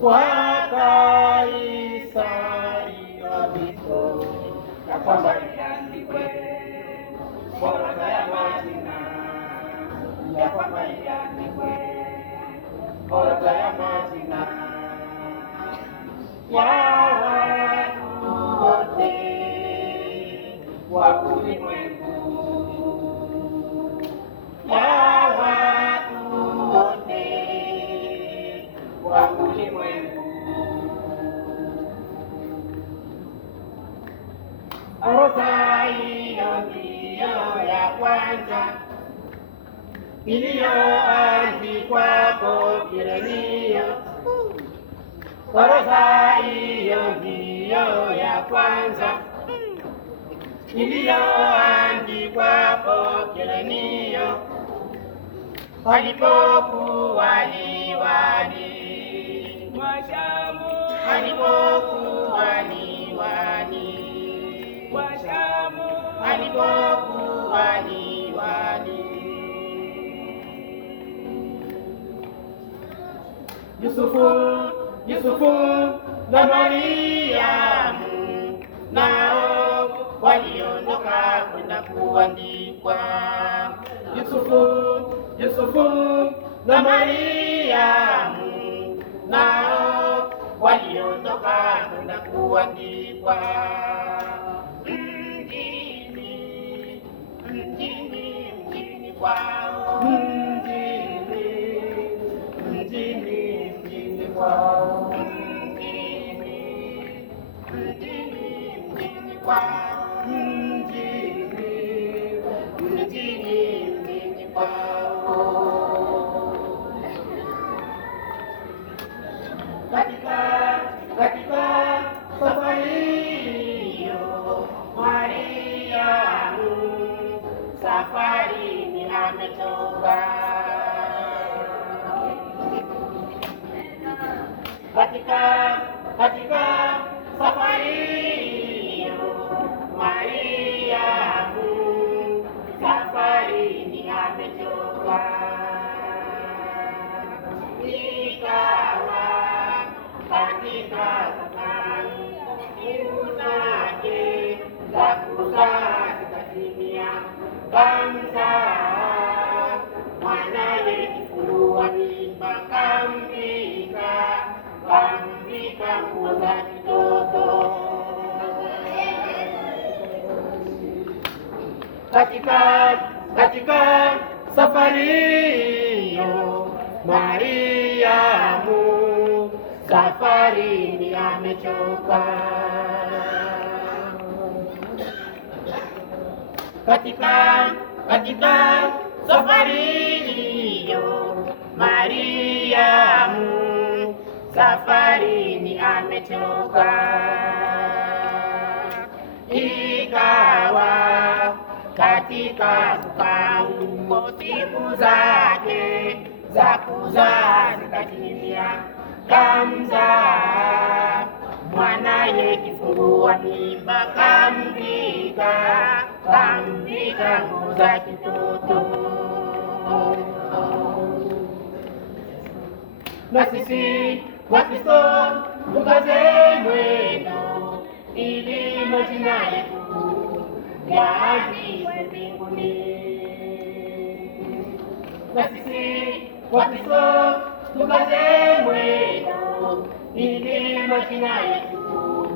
kwa Kaisari Augustino, ya kwamba iandikwe orodha ya majina, ya kwamba iandikwe orodha ya majina ya watu wote wa ulimwengu, ya watu wote wa ulimwengu. Orodha hiyo ndiyo ya kwanza iliyoandikwa kwa Kirenio. Orodha hiyo ndiyo ya kwanza iliyoandikwa kwa Kirenio, alipokuwa liwali alipokuwa liwali alipokuwa liwali. Yusufu na Mariamu nao waliondoka kwenda kuandikwa. Yusufu na Mariamu nao waliondoka kwenda kuandikwa mjini kwao, mjini kwao, mjini kwao, mjini kwao. Katika safari hiyo Mariamu safarini ametoka. Katika safari hiyo Mariamu safarini ametoka. Ikawa katika safari siku zake za kuzaa zikatimia, kamzaa mwanaye kifungua mimba, kamvika nguo za kitoto. Katika safari hiyo Mariamu safarini amechoka. Katika safari hiyo Mariamu safarini amechoka. Ikawa katika kupango siku zake za kuzaa zikatimia, kamzaa mwanaye kifungua mimba, kamvika nguo za kitoto. Na sisi Wakristo tukaze mwendo ili majina yetu yaandikwe mbinguni. Na sisi Wakristo tukaze mwendo ili majina yetu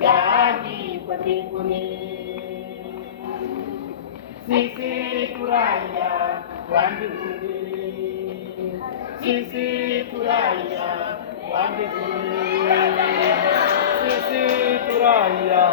yaandikwe mbinguni. Sisi raia wa mbinguni, sisi raia wa mbinguni, sisi raia